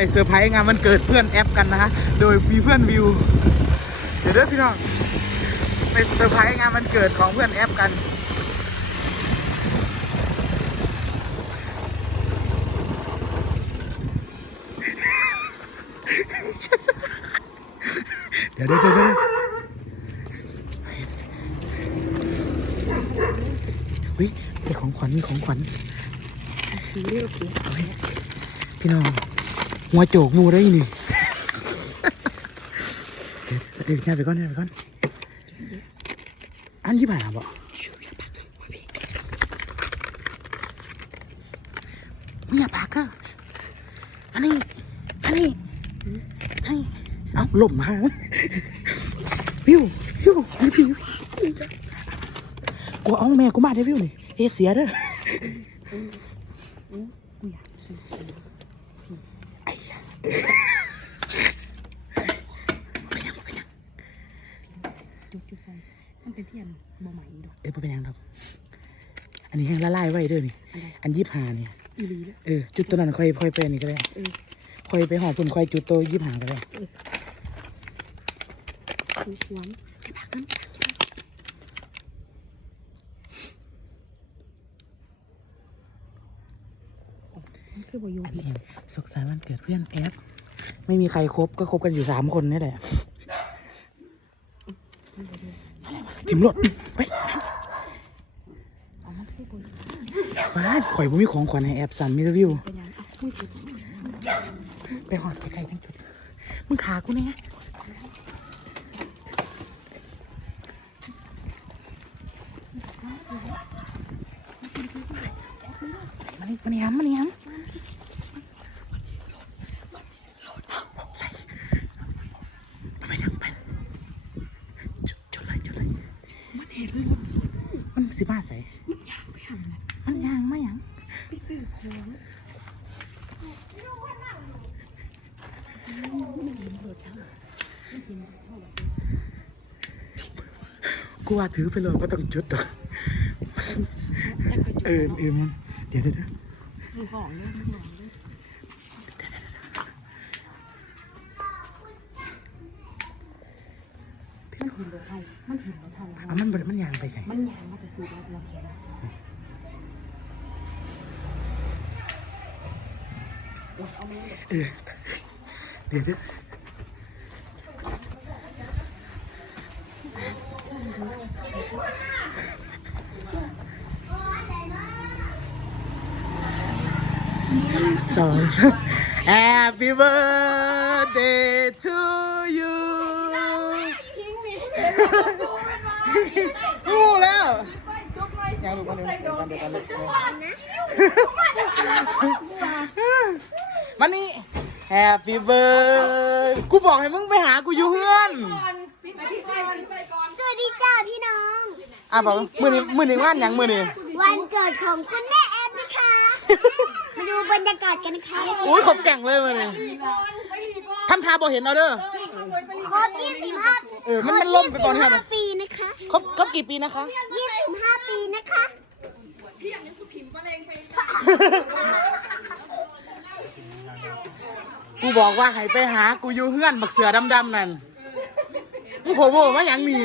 ไปเซอร์ไพรส์งานวันเกิดเพื่อนแอปกันนะฮะ โดยมีเพื่อนวิว เดี๋ยวเด้อพี่น้องไปเซอร์ไพรส์งานวันเกิดของเพื่อนแอปกันเดี๋ยวเดี๋ยวเดี๋ยวเดี๋ยวเฮ้ยมีของขวัญมีของขวัญเอาไว้พี่น้อง หัวโจกหมูได้นี่เดี๋ยวเดี๋ยวแค่ไปก่อนแค่ไปก่อน อันยี่สิบห้าบ่มึงอย่าปากอะอันนี้ อันนี้ให้เอาหล่มมาวิววิววิวกูเอาแม่กูมาได้วิวนี่เอะเสียเด้อไอ้ยะ จุกจุกใส่มันเป็นเทียนบ่ใหม่ดอก เอ้ยบ่เป็นหยังดอกอันนี้แห้งละลายไว้ เด้อนี่ อันใดอันยี่สิบห้าเนี่ยอีหลีแล้วเออจุดตัวนั้นค่อยค่อยไปอันนี่ก็ได้เออ ค่อยไปหอปุ่นค่อยจุดตัวยี่สิบห้าก็ได้คุยสวนแค่พักกันมันคือบ่อยู่อันนี้สุขสันต์วันเกิดเพื่อนแอปไม่มีใครครบก็คบกันอยู่สามคนนี่แหละทิมรถไป เอามันคือบ่อยู่ มาข่อยบ่มีของขวัญให้แอปสันมีรีวิวเป็นหยังเอาคุยจุดไปหอดไปไกลทั้งจุด มึงขากูเนี่ยมานี่มานี่ฮัมมานี่ฮัมใส่ไปยังไปจุดเลยจุดเลยมันเห็นรถมันสิบ้าใส่มันยากไปหันน่ะ มันยังไม่ยังไปซื้อของกูว่าถือไปเลยว่าต้องจุดดอกแต่ก็เออเออมันเดี๋ยวเดี๋ยวเดี๋ยวดูของเนี่ยมันหน่อยเลยมันเห็นรถเท่ามันเห็นรถเท่าอะมันบ่ได้มันยางไปใส่มันยางมาแต่ซื้อแล้วเราเขียน เดี๋ยวสองสาม Happy birthday to you รู้แล้วยังลูกมาเร็วเดี๋ยกันเดี๋ยกันเดี๋ย วกันมานี่ Happy birthday กูบอกให้มึงไปหากูอยู่เฮือนสวัสดีจ้าพี่น้อง อะบอกมือนี้มือนี้ว่านหยังมือนี้วันเกิดของคุณแม่แอฟนะคะมาดูบรรยากาศกันนะคะอุ้ยขบแก่งเลยมือนี้ทำทาบอเห็นเอาเด้อครบ25เออมันมันล่มไปก่อนครับ25ปีนะคะครบครบกี่ปีนะคะ25ปีนะคะกู บอกว่าให้ไปหากูอยู่เฮือนบักเสือดำๆนั่นมึงโผล่โมาหยังมี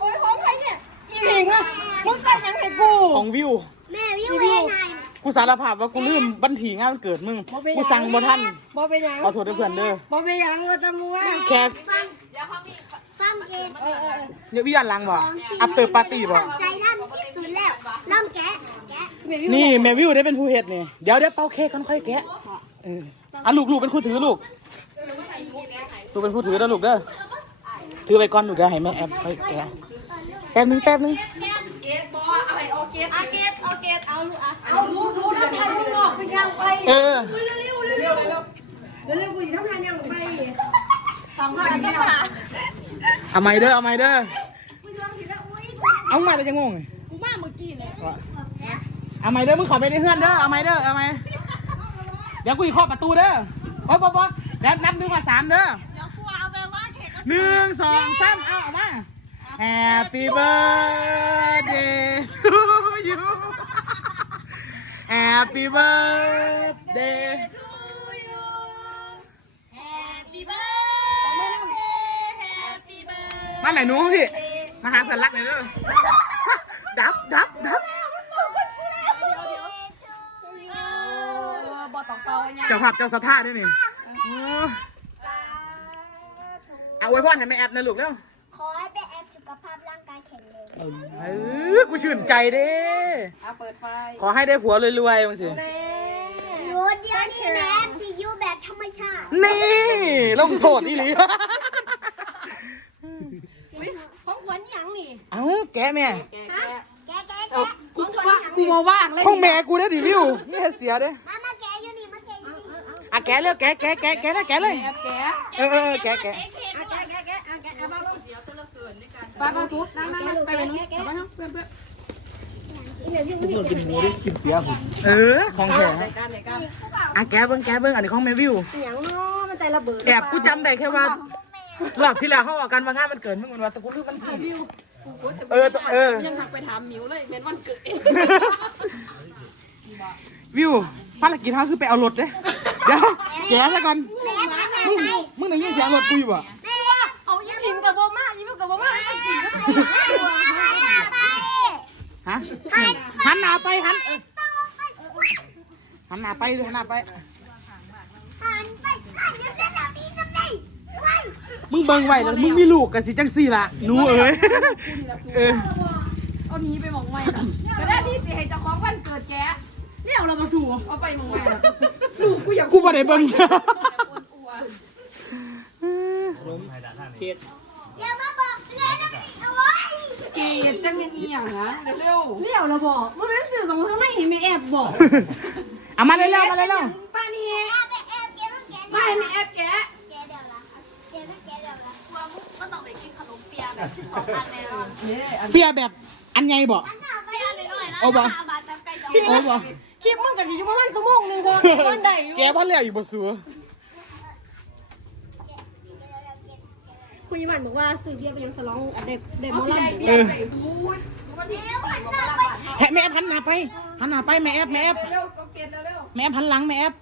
โอ้ยของใครเนี่ยอีหลิงอะมึงแต่ยังเห็นกู ของวิว แม่วิวเวนายกูสารภาพว่ากูลืมบันทีงานวันเกิดมึง กูสั่งบ่ทันบ่เป็นหยังขอโทษด้วยเพื่อนเด้อบ่เป็นหยังว่าตะมัวแค่ฟังฟังเกมเดี๋ยววิอันหลังบ่อัปเตอร์ปาร์ตี้บ่ใจร่ำที่สุดแล้วร่ำแกะแกะนี่แม่วิวได้เป็นผู้เฮ็ดนี่ เดี๋ยวเดี๋ยวเป่าเค้กกันค่อยแกะเออ อะลูกลูกเป็นผู้ถือลูก ลูกเป็นผู้ถือนะลูกเด้อ ถือไปก่อนลูกเด้อให้แม่แอปค่อยแกะแป๊บนึงแป๊บนึงเอาดูดูทำทางมึงออกไปยังไปเออเร็วเร็วเร็วเร็วเร็วเร็วกูจะทำทางยังไปสองพันเนี่ยเอาไม้เด้อเอาไม้เด้อเอามาแต่จะงงไงกูมาเมื่อกี้เลยเอาไม้เด้อมึงขอไปในเฮือนเด้อเอาไม้เด้อเอาไม้ เดี๋ยวกูอีข้อประตูเด้อโอ๊ยบ๊อบอเดี๋ยวนับหนึ่งสองสามเด้อเดี๋ยวกูเอาไปว่าเข็ดหนึ่งสองสามเอาออกมา Happy birthday to you Happy birthday Happy birthday มาไหนหนูพี่ มาหาสันลักหน่อยเด้อดับดับดับ เปาเนี่ยเจ้าภาพเจ้าสะท่าด้วยนี่เออเอาไว้พ่อให้แม่แอปนะลูกเร็วขอให้เป็นแอปสุขภาพร่างกายแข็งแรงเออกูชื่นใจเด้อะเปิดไฟขอให้ได้ผัวรวยๆบ้างสิโยนเดียวนี่นะแอปซียูแบบธรรมชาติ นี่ลงโทษนี่หลีของขวัญหยังนี่ เอ้าแกแม่แกแกแกะแกะเอาแกะกูว่ากูมาว่างเลยของแม่กูได้ดิวิวนี่เสียเด้ นี่อะแกเร็วแกแกแกแกนะแกเลยแกแกเออเออเออแกแกอะแกแกแกอะแกเอามาลงเดี๋ยวจะเลิกเกินด้วยกันไปไปตุ๊บนั่งนั่งนั่งไปไปนู้นกลับบ้านเนาะเพื่อนเพื่อนเออของแท้ในการในการอะแกเบิ้งแกเบิ้งอันนี้ของแม่วิวหยังเนาะมันใจระเบิดแอบกูจำได้แค่ว่ารอบที่แล้วเขาบอกกันว่างานมันเกิดมึงมันว่าแตะกูรู้มันผิดเออเออยังหักไปถามมิวเลยเป็นวันเกิดเองวิวภารกิจเขาคือไปเอารถเด้ เดี๋ยวแกซะก่อนแม่มาแม่มึงมึงได้ยินเสียงรถกูอยู่ป่ะเอายิ้มหิงกับโบมายิ้มกับโบมาไอ้สีก็ไปฮะหันหน้าไปหันหันหน้าไปหันหน้าไปหันไปหันยังได้แล้วนี่ทำไงไว้มึงเบิ่งไว้แล้วมึงมีลูกกันสิจังสี่ละหนูเอ้ยเออเอานี้ไปมองไว้นะจะได้ที่สิให้เจ้าของวันเกิดแก เรียกเรามาถูเอาไปมองไว้นะลูกกูอยากกูบ่ได้เบิ่งเดี๋ยวมาบอกเลยนะโอ้ยเกลียดจังเป็นอีหยังนะเร็วเรียวเราบอกมันเป็นสื่อตรงข้างในนี่ไม่แอบบอกเอามาเร็วๆมาเร็วป้านี่แอบไปแอบแกมันแกไม่ไม่แอบแกะแกเดี๋ยวละแกไม่แกเดี๋ยวละเนี่ยอันๆเปียแบบอันใหญ่บ่อันหนาไปเอาหน่อยนะเอาบ่เอาบ่ คลิปมึงกับที่ประมาณชั่วโมงนึงพอวันใดอยู่แกพ่อเลี้ยอยู่บ่สัวคุณยมันบอกว่าสื่อเบียร์ไปยังสลองเด็กเด็กมอลล์เออเร็วหันหน้าไปแฮะแม่แอปหันหน้าไปหันหน้าไปแม่แอปแม่แอปเร็วก็เกณฑ์เร็วแม่แอปหันหลังแม่แอป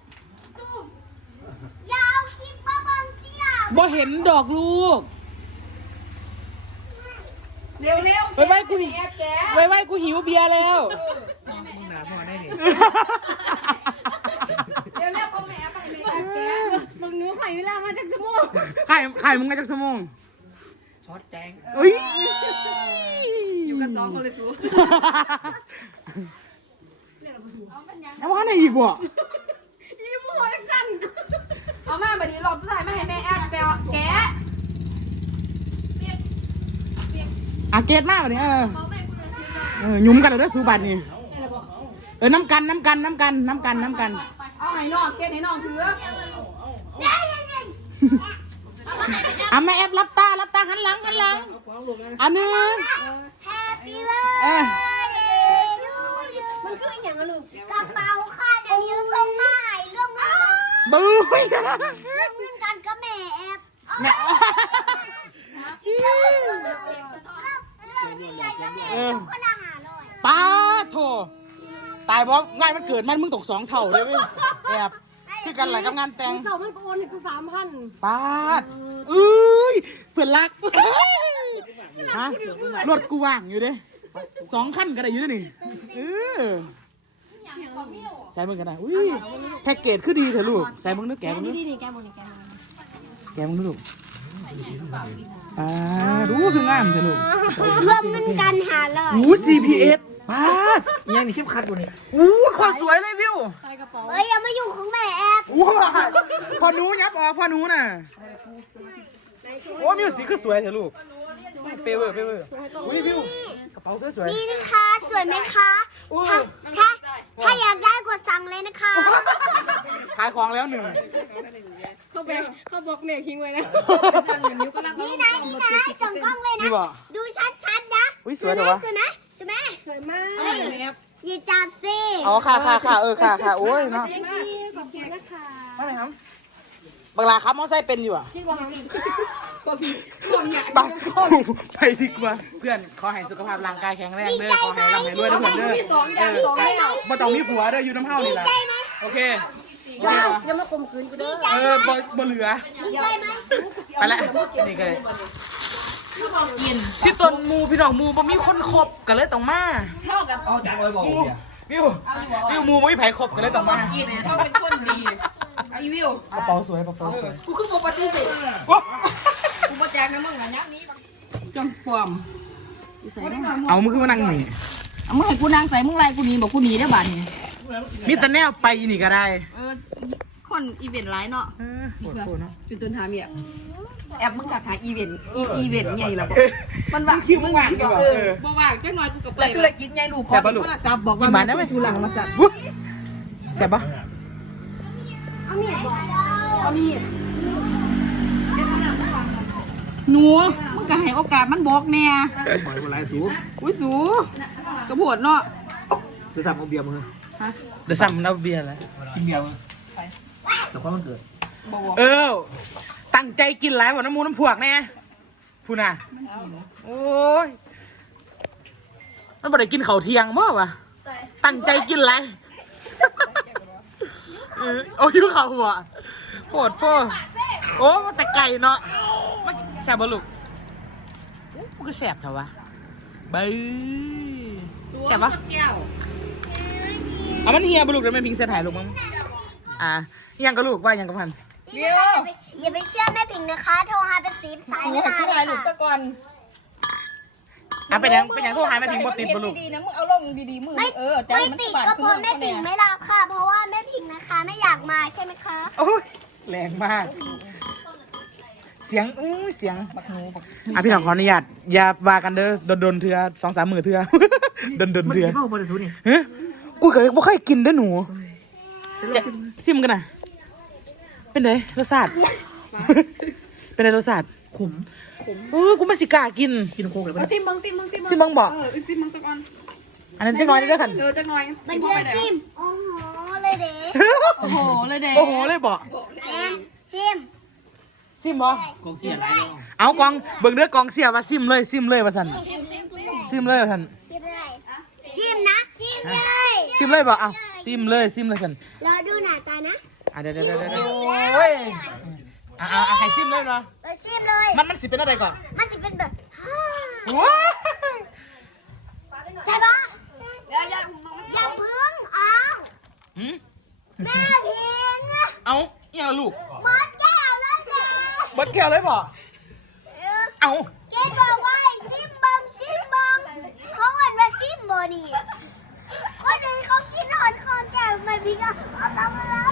ยาวคลิปมาบังเสียบ่เห็นดอกลูก เร็วเร็วไว้ไว้กูแอบแกะไว้ไว้กูหิวเบียร์แล้วเร็วเร็วพ่อแม่ไปไม่แอบแกะมึงนู้ไข่เวลามาจากชั่วโมงไข่ไข่มึงไงจักสมองช็อตแจงอุ้ยอยู่กันสองคนเลยสูเอาว่าไหนอีกบ่ยิ้มหัวสั่นเอามาแบบนี้รอบสุดท้ายไม่ให้แม่แอบแกะแกะ อะเกตมากเลยเออเออหยุ่มกันเลยเด้อสูบัตนี่เออน้ำกันน้ำกันน้ำกันน้ำกันน้ำกัน เอาให้น้องเกณฑ์ให้น้องถืออะแม่แอปรับตารับตาหันหลังหันหลังอันหนึงแฮปปี้เออมันคืออย่างลูกกระเป๋าค่ะเดี๋ยวนี้ส่งมาให้ร่วมงานบู๊ยร่วมเงินกันกับแม่แอบแม่เริ่ม ยิ่งใหญ่กับแม่คนละห้าร้อยป้าโถตายเพราะงานมันเกิดมันมึงตกสองเท่าเลยเว้ยแอบคือกันหลายกับงานแต่งเสามันโอนให้กูสามพันป้าดอุ้ยเพื่อนรักฮะรถกูว่างอยู่เด้สองคันก็ได้อยู่เด้นี่เออใส่มึงกันนะอุ้ยแพ็กเกจคือดีเถอะลูกใส่มึงนึกแกมึงนึกนี่นี่แกมองนี่แกมองแกมึงนึกลูก อ่าดูคืองามเถอะลูกร่วมเงินกันห้าร้อยหู CPS ป้าดยังนี่เข้มขัดกว่านี้อู้ขอสวยเลยวิวใส่กระเป๋าเอ้ยอย่ามาอยู่ของแม่แอบว้าพอหนูยับออกพอหนูน่ะโอ้มิวสิคือสวยเถอะลูกเปเวอร์เปเวอร์อุ้ยวิวกระเป๋าสวยสวยนี่นะคะสวยไหมคะถ้าถ้าถ้าอยากได้กดสั่งเลยนะคะ ขายของแล้วหนึ่ง เขาแบกเขาบอกเนี่ยทิ้งไว้นะนิ้วก็รักนี่นะนี่นะส่องกล้องเลยนี่นะบ่ดูชัดๆนะอุ๊ยสวยเหรอวะสวยไหมสวยไหมสวยมากแอบอย่าจับสิอ๋อค่ะค่ะค่ะเออค่ะค่ะโอ้ยเนาะขอบคุณนะคะมาไหนครับบังลาครับมอไซค์เป็นอยู่อะที่วางก็พี่คนเนี่ยไปไปดีกว่า เพื่อนขอให้สุขภาพร่างกายแข็งแรงเด้อขอให้ร่ำให้รวยเด้อเพื่อนเด้อสองอเอย่างอสองอย่างบ่ต้องมีผัวเด้ออยู่น้ำเฮานี่ล่ะโอเคโอเคปะอย่ามาข่มขืนกูเด้อเออบ่บ่เหลือดีใจไหมไปละนี่ก็กินสิตนหมูพี่น้องหมูบ่มีคนคบกันเลยต้องมาเท่ากับเอาจังเลยบอกเนี่ยวิววิวหมูบ่มีไผคบกันเลยต้องมากินเนี่ยเท่าเป็นคนดีไอ้วิวกระเป๋าสวยกระเป๋าสวยกูคือปฏิเสธว้ากูประแจงนะมึงอะยักนี้จนปวมเอามือขึ้นมานั่งนี่เอามึงให้กูนั่งใส่มึงไรกูหนีบอกกูหนีได้บ้านนี่ มีแต่แนวไปนี่ก็ได้เออคนอีเวนต์ไรเนาะเออปวดโคเนาะจุดต้นทามีอะแอบมึงกับหาอีเวนต์อีอีเวนต์ใหญ่ละบอกมันว่างคิดมึงว่างเออบ่ว่างจังน้อยกูกับแล้วธุรกิจใหญ่ลูกขอโทรศัพท์บอกว่ามันไปธุระมาสั่นวุ้แซ่บปะเอามีดบอกเอามีดหนูมึงก็ให้โอกาสมันบอกแน่ปล่อยมาไล่สูอุ้ยสูกระโดดเนาะจะสั่งเอาเบียร์มื อเดี๋ยวสั่งเอาเบียร์แล้วกินเบียร์มือแต่ความมันเกิดบอกเออ ตั้งใจกินหลายบ่น้ำมูน้ำพวกแน่พูน่ะ โอ้ยมันบ่ได้กินข้าวเที่ยงบ่วะตั้งใจกินหลายเออโอ้ยเขาหัวโคตรพ่อโอ้มันแต่ไก่เนาะมันแซ่บบ่ลูกโอ้มันก็แซ่บเถอะวะเบ้ยแซ่บปะ แก้ว เอามันเฮียบ่ลูกเดี๋ยวแม่พิงเสียถ่ายลูกมั้งอะอิหยังกับลูกว่าอิหยังกับพันนี่นะคะอย่าไปอย่าไปเชื่อแม่ผิงนะคะ โทรหาเป็นสีสายกูไม่ให้มากูเลถ่ายยรูปค่ะซะก่อนอะเป็นหยังเป็นหยังโทรหาแม่พิงบ่ติดบ่ลูกดีๆนะมึงเอาลงดีๆมึงไม่เออแต่ไม่มันติดบาดก็ขึ้เพนราะมาแม่ผิงไม่รับค่ะ เพราะว่าแม่ผิงนะคะไม่อยากมาใช่ไหมคะโอ้ยแรงมาก เสียงอู้ยเสียงบักหนูบักอะพี่น้องขออนุญาตอย่าว่ากันเด้อโดนโดนๆเถื่อสองสามมือเถื่อโดนโดนๆมันเถื่อกินเปล่าบอลสูนี่เฮ้ย กูเคยบ่เคยกินเด้อหนูจะซิมกันนะเป็นไงรสชาติเป็นไงรสชาติขมเออกูไม่สิกล้ากินกินโค้กเลยเอาปะซิมบังซิมบังซิมซิมบังบอกเออซิมบังสักอันอันนั้นจักหน้อยเด้อคันเออจักหน่อยมันซิมเดืเข้าอไปดไหนซิมโอ้โหเลยเด้โอ้โหเลยเด็กโอ้โหเลยบอกแอนซิมซิมบ่กองเสียไรเอากองเบิ่งเด้อกองเสียว่าซิมเลยซิมเลยว่าซั่นซิมเลยว่าซั่นซิมเลยซิ มนะซิมเลยซิมเลยบ่เอาซิมเลยซิมเลยซั่นรอดูหน้าตานะอะเดี๋ยวเดี๋ยวเดี๋ยวเดี๋ยวโอ้ยอะอะอะให้ซิมเลยเนาะเออซิมเลย มันมันสิเป็นอะไรก่อนมันจะเป็นแบบว้าใช่ปะอย่าอย่าอย่าพึ่งเอาหืมแม่พิงเอาอหยังล่ะลูกหมดแก้วแล้วจ้ะเบิดแก้วเลยบ่เอาเกดบอกว่าให้ซิมบังซิมบังเขาเอ่นว่าซิมบอนี่ค นอื่นเขาคิดหอนคอแก้วไม่พิงอะเอาตามมาแล้ว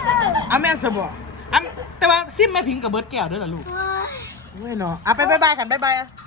เอาแม่นซะบ่อันแต่ว่าซิมแม่พิงกับเบิดแก้วเด้อล่ะลูกเฮ้ยเว้ยเนาะอะไปบ๊ายบายกันบ๊ายบายอะบ๊ายบาย